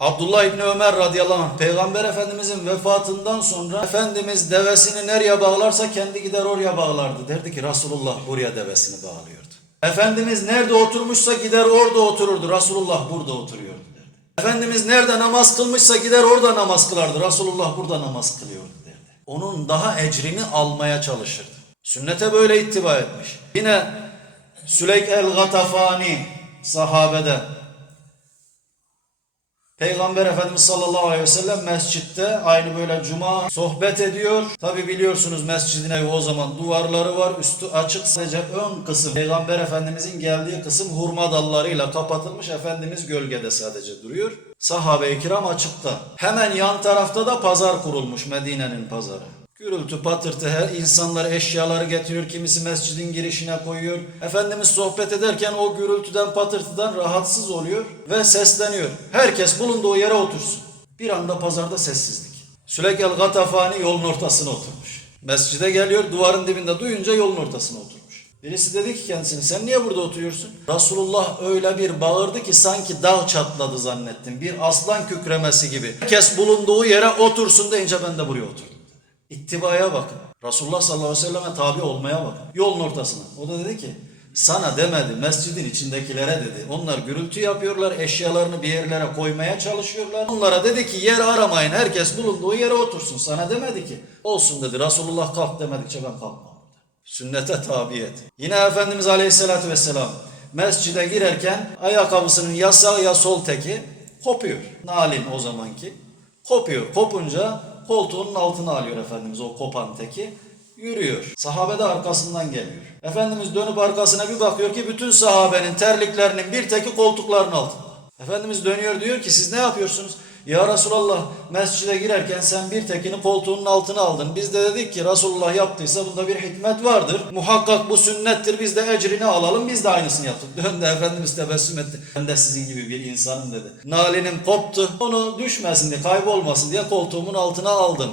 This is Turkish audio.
Abdullah İbni Ömer radıyallahu anh Peygamber Efendimizin vefatından sonra Efendimiz devesini nereye bağlarsa kendi gider oraya bağlardı. Derdi ki Resulullah buraya devesini bağlıyordu. Efendimiz nerede oturmuşsa gider orada otururdu. Resulullah burada oturuyordu derdi. Efendimiz nerede namaz kılmışsa gider orada namaz kılardı. Resulullah burada namaz kılıyordu derdi. Onun daha ecrini almaya çalışırdı. Sünnete böyle ittiba etmiş. Yine Süleyk el-Gatafani sahabeden Peygamber Efendimiz sallallahu aleyhi ve sellem mescitte aynı böyle cuma sohbet ediyor. Tabi biliyorsunuz mescidin evi o zaman duvarları var üstü açık sadece ön kısım Peygamber Efendimizin geldiği kısım hurma dallarıyla kapatılmış Efendimiz gölgede sadece duruyor. Sahabe-i kiram açıkta. Hemen yan tarafta da pazar kurulmuş Medine'nin pazarı. Gürültü patırtı her insanlar eşyaları getiriyor kimisi mescidin girişine koyuyor. Efendimiz sohbet ederken o gürültüden patırtıdan rahatsız oluyor ve sesleniyor. Herkes bulunduğu yere otursun. Bir anda pazarda sessizlik. Süleyk el-Gatafani yolun ortasına oturmuş. Mescide geliyor duvarın dibinde duyunca yolun ortasına oturmuş. Birisi dedi ki kendisine sen niye burada oturuyorsun? Resulullah öyle bir bağırdı ki sanki dağ çatladı zannettim. Bir aslan kükremesi gibi. Herkes bulunduğu yere otursun deyince ben de buraya oturdum. İttibaya bakın. Resulullah sallallahu aleyhi ve selleme tabi olmaya bakın. Yolun ortasına. O da dedi ki sana demedi mescidin içindekilere dedi. Onlar gürültü yapıyorlar eşyalarını bir yerlere koymaya çalışıyorlar. Onlara dedi ki yer aramayın herkes bulunduğu yere otursun. Sana demedi ki olsun dedi. Resulullah kalk demedikçe ben kalkmam. Sünnete tabi et. Yine Efendimiz aleyhissalatü vesselam mescide girerken ayakkabısının ya sağ ya sol teki kopuyor. Nalin o zamanki. Kopuyor. Kopunca koltuğunun altına alıyor Efendimiz o kopan teki. Yürüyor. Sahabe de arkasından geliyor. Efendimiz dönüp arkasına bir bakıyor ki bütün sahabenin terliklerinin bir teki koltukların altında. Efendimiz dönüyor diyor ki siz ne yapıyorsunuz? Ya Resulallah mescide girerken sen bir tekini koltuğunun altına aldın. Biz de dedik ki Resulullah yaptıysa bunda bir hikmet vardır. Muhakkak bu sünnettir biz de ecrini alalım biz de aynısını yaptık. Döndü Efendimiz tebessüm etti. Ben de sizin gibi bir insanım dedi. Nalinim koptu. Onu düşmesin diye kaybolmasın diye koltuğumun altına aldım.